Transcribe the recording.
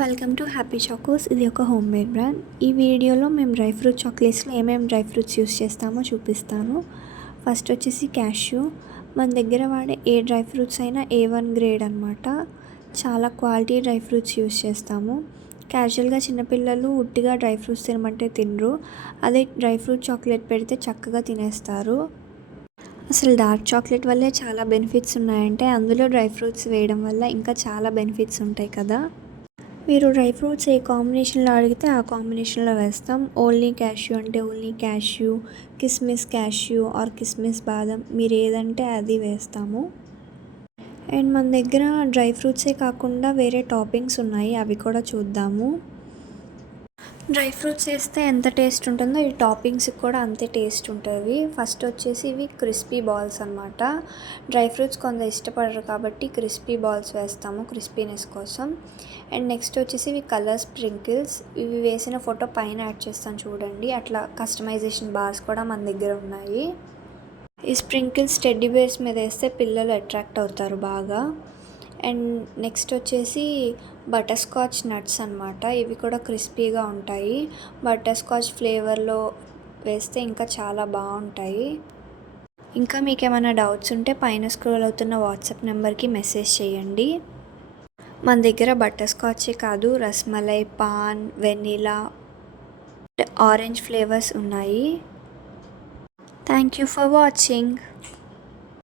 Welcome to happy Chocos. ఇది ఒక home made brand. ఈ వీడియోలో మేము డ్రై ఫ్రూట్ చాక్లెట్స్లో ఏమేమి డ్రై ఫ్రూట్స్ యూస్ చేస్తామో చూపిస్తాను. ఫస్ట్ వచ్చేసి క్యాష్యూ. మన దగ్గర వాడే ఏ డ్రై ఫ్రూట్స్ అయినా A1 గ్రేడ్ అనమాట. చాలా క్వాలిటీ డ్రై ఫ్రూట్స్ యూస్ చేస్తాము. క్యాజువల్గా చిన్నపిల్లలు ఉట్టిగా డ్రై ఫ్రూట్స్ తినమంటే తినరు. అదే డ్రై ఫ్రూట్ చాక్లెట్ పెడితే చక్కగా తినేస్తారు. అసలు డార్క్ చాక్లెట్ వల్లే చాలా బెనిఫిట్స్ ఉన్నాయంటే అందులో డ్రై ఫ్రూట్స్ వేయడం వల్ల ఇంకా చాలా బెనిఫిట్స్ ఉంటాయి కదా. మీరు డ్రై ఫ్రూట్స్ ఏ కాంబినేషన్లో అడిగితే ఆ కాంబినేషన్లో వేస్తాం. ఓన్లీ క్యాష్యూ అంటే ఓన్లీ క్యాష్యూ, కిస్మిస్ క్యాష్యూ ఆర్ కిస్మిస్ బాదం, మీరు ఏదంటే అది వేస్తాము. అండ్ మన దగ్గర డ్రై ఫ్రూట్సే కాకుండా వేరే టాపింగ్స్ ఉన్నాయి, అవి కూడా చూద్దాము. డ్రై ఫ్రూట్స్ వేస్తే ఎంత టేస్ట్ ఉంటుందో ఈ టాపింగ్స్కి కూడా అంతే టేస్ట్ ఉంటుంది. ఫస్ట్ వచ్చేసి ఇవి క్రిస్పీ బాల్స్ అనమాట. డ్రై ఫ్రూట్స్ కొందరు ఇష్టపడరు కాబట్టి క్రిస్పీ బాల్స్ వేస్తాము క్రిస్పీనెస్ కోసం. అండ్ నెక్స్ట్ వచ్చేసి ఇవి కలర్ స్ప్రింకిల్స్. ఇవి వేసిన ఫోటో పైన యాడ్ చేస్తాను చూడండి. అట్లా కస్టమైజేషన్ బార్స్ కూడా మన దగ్గర ఉన్నాయి. ఈ స్ప్రింకిల్స్ టెడ్డీ బేర్స్ మీద వేస్తే పిల్లలు అట్రాక్ట్ అవుతారు బాగా. అండ్ నెక్స్ట్ వచ్చేసి బటర్ స్కాచ్ నట్స్ అనమాట. ఇవి కూడా క్రిస్పీగా ఉంటాయి. బటర్ స్కాచ్ ఫ్లేవర్లో వేస్తే ఇంకా చాలా బాగుంటాయి. ఇంకా మీకు ఏమైనా డౌట్స్ ఉంటే పైన స్క్రోల్ అవుతున్న వాట్సాప్ నెంబర్కి మెసేజ్ చేయండి. మన దగ్గర బటర్ స్కాచే కాదు, rasmalai, paan, vanilla, orange flavours ఉన్నాయి. Thank you for watching.